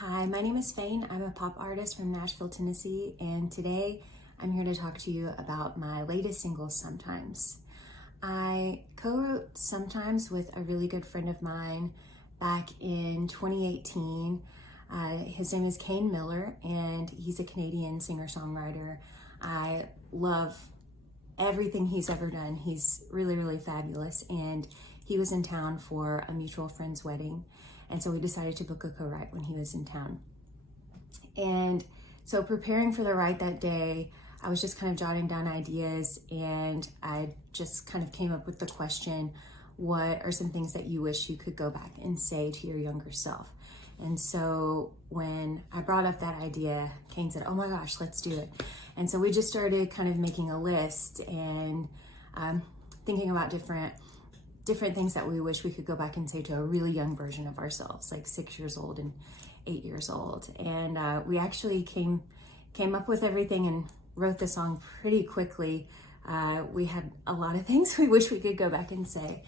Hi, my name is FAΗNN. I'm a pop artist from Nashville, Tennessee, and today I'm here to talk to you about my latest single, Sometimes. I co-wrote Sometimes with a really good friend of mine back in 2018. His name is Kane Miller, and he's a Canadian singer-songwriter. I love everything he's ever done. He's really, really fabulous, and he was in town for a mutual friend's wedding. And so we decided to book a co-write when he was in town. And so preparing for the write that day, I was just kind of jotting down ideas, and I just kind of came up with the question, what are some things that you wish you could go back and say to your younger self? And so when I brought up that idea, Kane said, oh my gosh, let's do it. And so we just started kind of making a list and thinking about different things that we wish we could go back and say to a really young version of ourselves, like 6 years old and 8 years old. And we actually came up with everything and wrote the song pretty quickly. We had a lot of things we wish we could go back and say.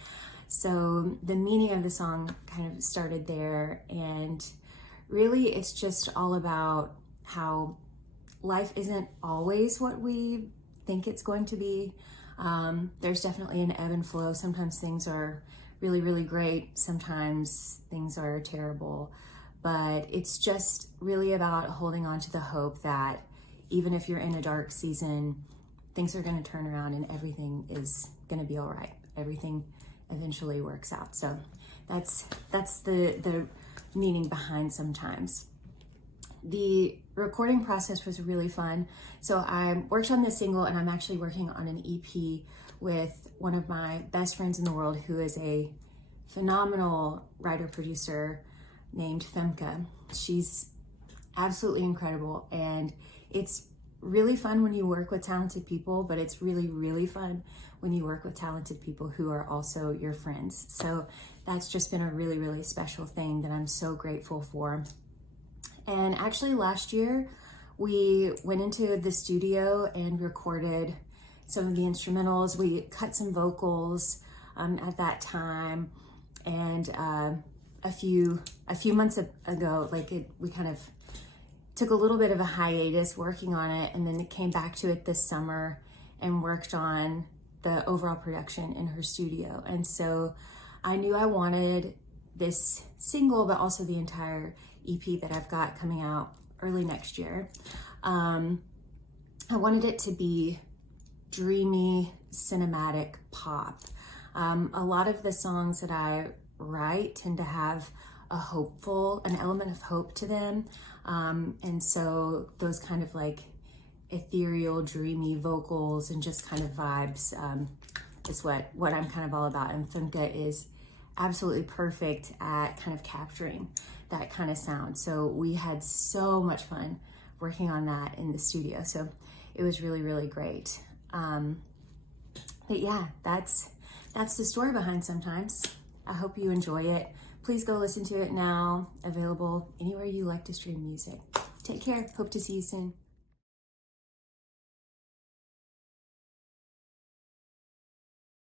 So the meaning of the song kind of started there, and really it's just all about how life isn't always what we think it's going to be. There's definitely an ebb and flow. Sometimes things are really, really great. Sometimes things are terrible, but it's just really about holding on to the hope that even if you're in a dark season, things are going to turn around and everything is going to be all right. Everything eventually works out. So that's the meaning behind Sometimes. The recording process was really fun. So I worked on this single, and I'm actually working on an EP with one of my best friends in the world, who is a phenomenal writer-producer named Femke. She's absolutely incredible, and it's really fun when you work with talented people, but it's really, really fun when you work with talented people who are also your friends. So that's just been a really, really special thing that I'm so grateful for. And actually last year, we went into the studio and recorded some of the instrumentals. We cut some vocals at that time. And a few months ago, we kind of took a little bit of a hiatus working on it, and then it came back to it this summer and worked on the overall production in her studio. And so I knew I wanted this single, but also the entire EP that I've got coming out early next year. I wanted it to be dreamy, cinematic pop. A lot of the songs that I write tend to have an element of hope to them. And so those kind of like ethereal, dreamy vocals and just kind of vibes is what I'm kind of all about. And Femke is absolutely perfect at kind of capturing that kind of sound. So we had so much fun working on that in the studio. So it was really, really great. But yeah, that's the story behind Sometimes. I hope you enjoy it. Please go listen to it now. Available anywhere you like to stream music. Take care. Hope to see you soon.